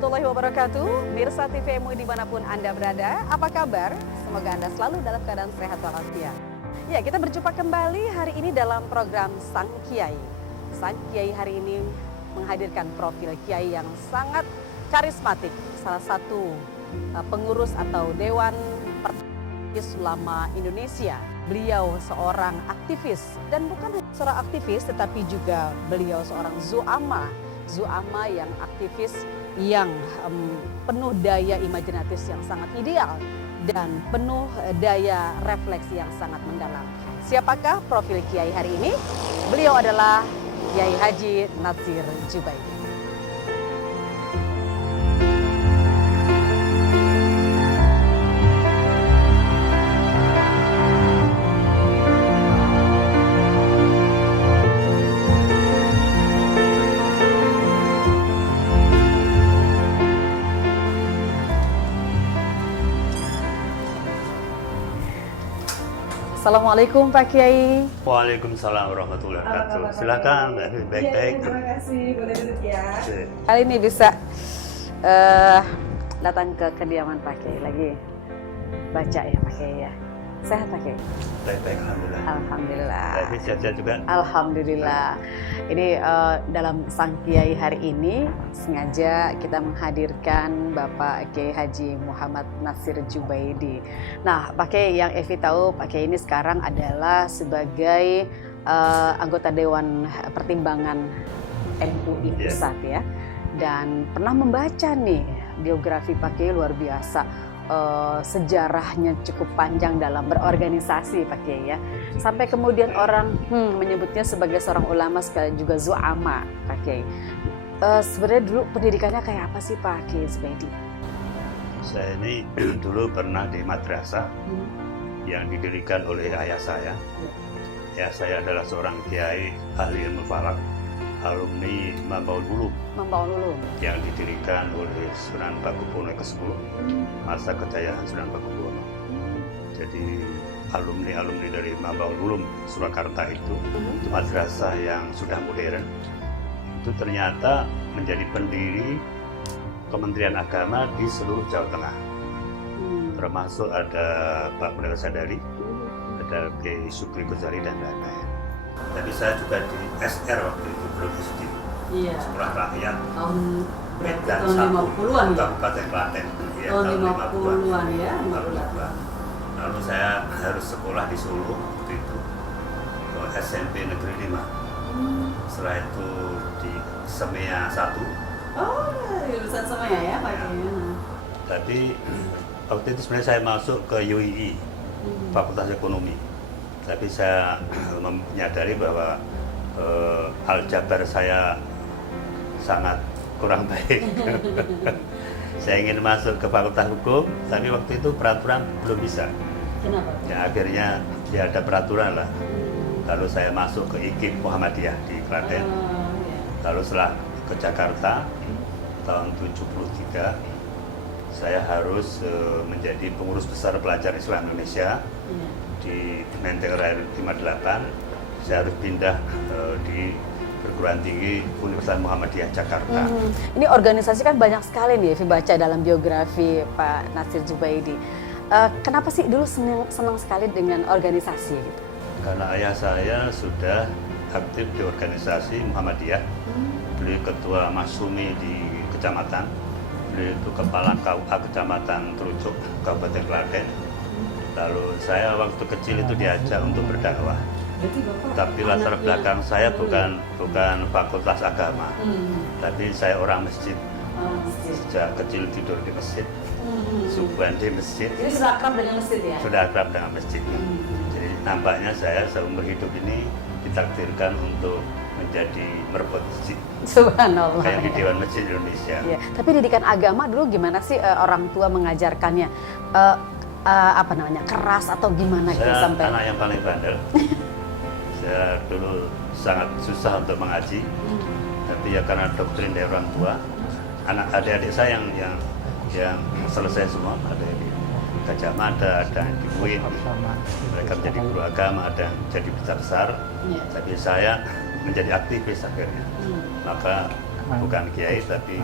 warahmatullahi wabarakatuh. Mirsa TV MUI dimanapun Anda berada, apa kabar? Semoga Anda selalu dalam keadaan sehat walafiat. Ya, kita berjumpa kembali hari ini dalam program Sang Kiai. Sang Kiai hari ini menghadirkan profil Kiai yang sangat karismatik. Salah satu pengurus atau Dewan Pertimbangan Ulama Indonesia. Beliau seorang aktivis dan bukan hanya seorang aktivis tetapi juga beliau seorang Zu'ama yang aktivis yang penuh daya imajinatif yang sangat ideal dan penuh daya refleksi yang sangat mendalam. Siapakah profil Kiai hari ini? Beliau adalah Kiai Haji Natsir Djubaidi. Assalamualaikum Pak Kiai. Waalaikumsalam warahmatullahi wabarakatuh. Silakan, baik-baik. Ya, terima kasih, boleh duduk ya. Kali ini bisa datang ke kediaman Pak Kiai lagi baca ya Pak Kiai ya. Sehat Pak Kiai? Baik-baik, alhamdulillah. Alhamdulillah. Tapi sehat-sehat juga. Alhamdulillah. Ini dalam Sang Kiai hari ini sengaja kita menghadirkan Bapak Kiai Haji Muhammad Natsir Djubaidi. Nah, Pak Kiai, yang Evi tahu Pak Kiai ini sekarang adalah sebagai anggota Dewan Pertimbangan MUI Pusat ya. Dan pernah membaca nih biografi Pak Kiai luar biasa. Sejarahnya cukup panjang dalam berorganisasi Pak Kiai ya. Sampai kemudian orang menyebutnya sebagai seorang ulama sekali juga Zu'ama Pak Kiai. Sebenarnya dulu pendidikannya kayak apa sih Pak Kiai Djubaidi? Saya ini dulu pernah di madrasah yang didirikan oleh ayah saya. Ayah saya adalah seorang kiai ahli ilmu falak, alumni Mambaul Ulum yang didirikan oleh Sunan Pakubuwono ke-10 masa kejayaan Sunan Pakubuwono. Jadi alumni dari Mambaul Ulum Surakarta itu madrasah yang sudah modern, itu ternyata menjadi pendiri Kementerian Agama di seluruh Jawa Tengah. Termasuk ada Pak Munawwar Sadari, ada Kiai Syukri Ghazali dan lain-lain. Tapi saya juga di SR waktu itu, belum SD. Iya. Sekolah Rakyat. Tahun berarti Dan tahun 50-an ya? Kabupaten Klaten. Ya, tahun 50-an ya? 50-an. Lalu saya harus sekolah di Solo waktu itu. Ke SMP Negeri 5. Setelah itu di Semea 1. Oh, lulusan Semea ya Pak Kiai. Tapi waktu itu sebenarnya saya masuk ke UII, Fakultas Ekonomi. Tapi saya menyadari bahwa aljabar saya sangat kurang baik. Saya ingin masuk ke Fakultas Hukum, tapi waktu itu peraturan belum bisa. Kenapa? Ya, akhirnya ya ada peraturan lah. Lalu saya masuk ke IKIP Muhammadiyah di Klaten. Lalu setelah ke Jakarta tahun 73, saya harus menjadi pengurus besar pelajar Islam Indonesia di Menteng Raya 58. Saya harus pindah di perguruan tinggi Universitas Muhammadiyah Jakarta. Ini organisasi kan banyak sekali nih, Evi baca dalam biografi Pak Natsir Djubaidi. Kenapa sih dulu senang sekali dengan organisasi gitu? Karena ayah saya sudah aktif di organisasi Muhammadiyah. Beliau ketua Masyumi di kecamatan. Beliau itu kepala KUA Kecamatan Trucuk, Kabupaten Klaten. Lalu saya waktu kecil itu diajak untuk berdakwah. Tapi latar belakang saya bukan fakultas agama, tapi saya orang masjid. Sejak kecil tidur di masjid, subuhan di masjid. Ini sudah akrab dengan masjid ya? Sudah akrab dengan masjid. Jadi nampaknya saya seumur hidup ini ditakdirkan untuk menjadi merebut masjid. Subhanallah. Kayak di Dewan Masjid Indonesia. Ya. Tapi didikan agama dulu gimana sih orang tua mengajarkannya? Apa namanya, keras atau gimana gitu Saya sampai? anak yang paling bandel. Saya dulu sangat susah untuk mengaji, tapi ya karena doktrin dari orang tua, adik-adik saya yang selesai semua, ada di Gajah Mada, ada di UIN, mereka menjadi guru agama, ada yang jadi besar, tapi saya menjadi aktivis akhirnya. Maka bukan kiai tapi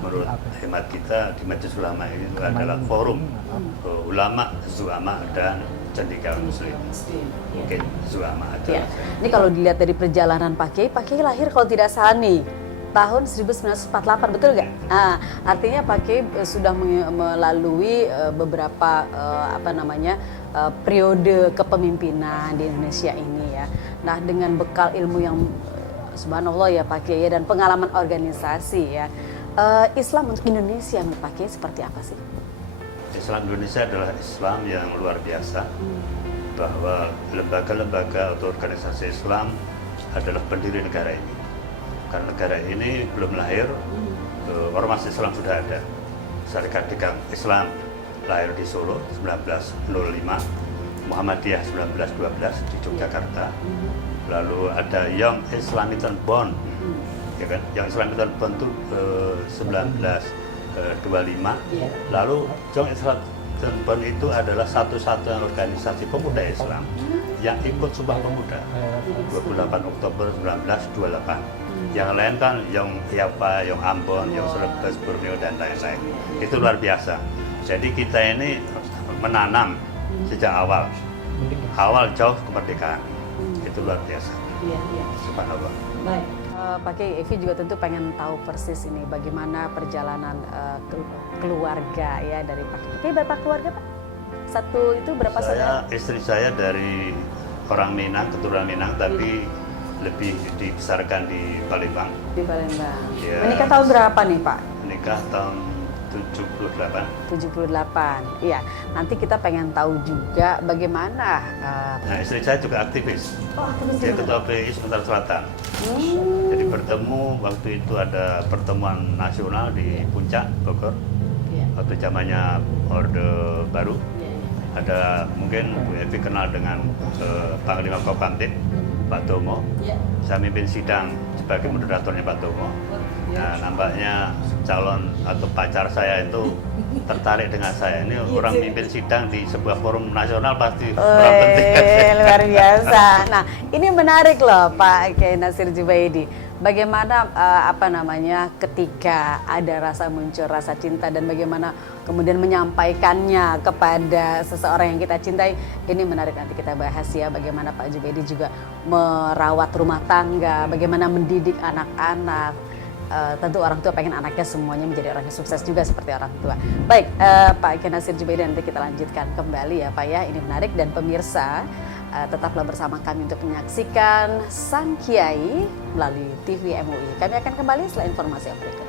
menurut hemat kita di Majelis Ulama ini adalah forum ulama, zuama dan cendekiawan muslim. Mungkin zuama aja. Ya. Ini kalau dilihat dari perjalanan Pak Kiai lahir kalau tidak salah nih tahun 1948, betul nggak? Nah, artinya Pak Kiai sudah melalui beberapa periode kepemimpinan di Indonesia ini ya. Nah, dengan bekal ilmu yang subhanallah ya Pak Kiai dan pengalaman organisasi ya. Islam untuk Indonesia menurut Pak Kiai seperti apa sih? Islam Indonesia adalah Islam yang luar biasa, bahwa lembaga-lembaga atau organisasi Islam adalah pendiri negara ini. Karena negara ini belum lahir, ormas Islam sudah ada. Syarikat Dagang Islam lahir di Solo 1905, Muhammadiyah 1912 di Yogyakarta. Lalu ada Young Islamitan Bond, ya kan? Young Islamitan Bond itu 1925. Lalu Young Islamitan Bond itu adalah satu-satunya organisasi pemuda Islam yang ikut Sumpah Pemuda 28 Oktober 1928. Yang lain kan Young Yapa, Young Ambon, Young Celebes, Borneo dan lain-lain. Itu luar biasa. Jadi kita ini menanam sejak awal jauh kemerdekaan. Itu luar biasa. Subhanallah. Baik. Pak Kiai, Evi juga tentu pengen tahu persis ini bagaimana perjalanan keluarga ya dari Pak Kiai. Berapa keluarga Pak? Satu itu berapa saudara? Istri saya dari orang Minang, keturunan Minang, tapi lebih dibesarkan di Palembang. Di Palembang. Ya, Menikah tahun berapa nih Pak? Menikah tahun 78. 78. Iya. Nanti kita pengen tahu juga bagaimana. Nah, istri saya juga aktivis. Oh, aktivis Dia juga. ketua PI Sumatera Selatan. Jadi bertemu waktu itu ada pertemuan nasional di Puncak, Bogor. Waktu zamannya Orde Baru. Ada mungkin Bu Evi kenal dengan Panglima Kopkamtib, Pak Tomo. Saya mimpin sidang sebagai moderatornya Pak Tomo. Nah, nampaknya calon atau pacar saya itu tertarik dengan saya. Ini orang mimpin sidang di sebuah forum nasional pasti orang penting. Luar biasa. Nah, ini menarik loh Pak Kiai Nasir Jubaidi. Bagaimana ketika ada muncul rasa cinta dan bagaimana kemudian menyampaikannya kepada seseorang yang kita cintai. Ini menarik, nanti kita bahas ya, bagaimana Pak Jubaidi juga merawat rumah tangga, bagaimana mendidik anak-anak. Tentu orang tua pengen anaknya semuanya menjadi orang yang sukses juga seperti orang tua. Baik, Pak Kiai Nasir Jubaidi, nanti kita lanjutkan kembali ya Pak ya. Ini menarik, dan pemirsa tetaplah bersama kami untuk menyaksikan Sang Kiai melalui TV MUI. Kami akan kembali setelah informasi yang berikut.